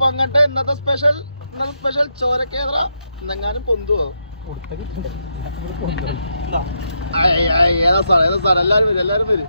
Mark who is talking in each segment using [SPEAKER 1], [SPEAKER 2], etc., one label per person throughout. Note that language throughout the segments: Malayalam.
[SPEAKER 1] പങ്കട്ടെ ഇന്നത്തെ സ്പെഷ്യൽ ഇന്നത്തെ സ്പെഷ്യൽ ചോരക്കേന്ദ്ര നെങ്ങാനും പൊന്തുവോ എല്ലാരും വരും എല്ലാരും വരും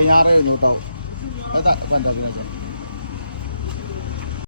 [SPEAKER 1] Final のた、の歌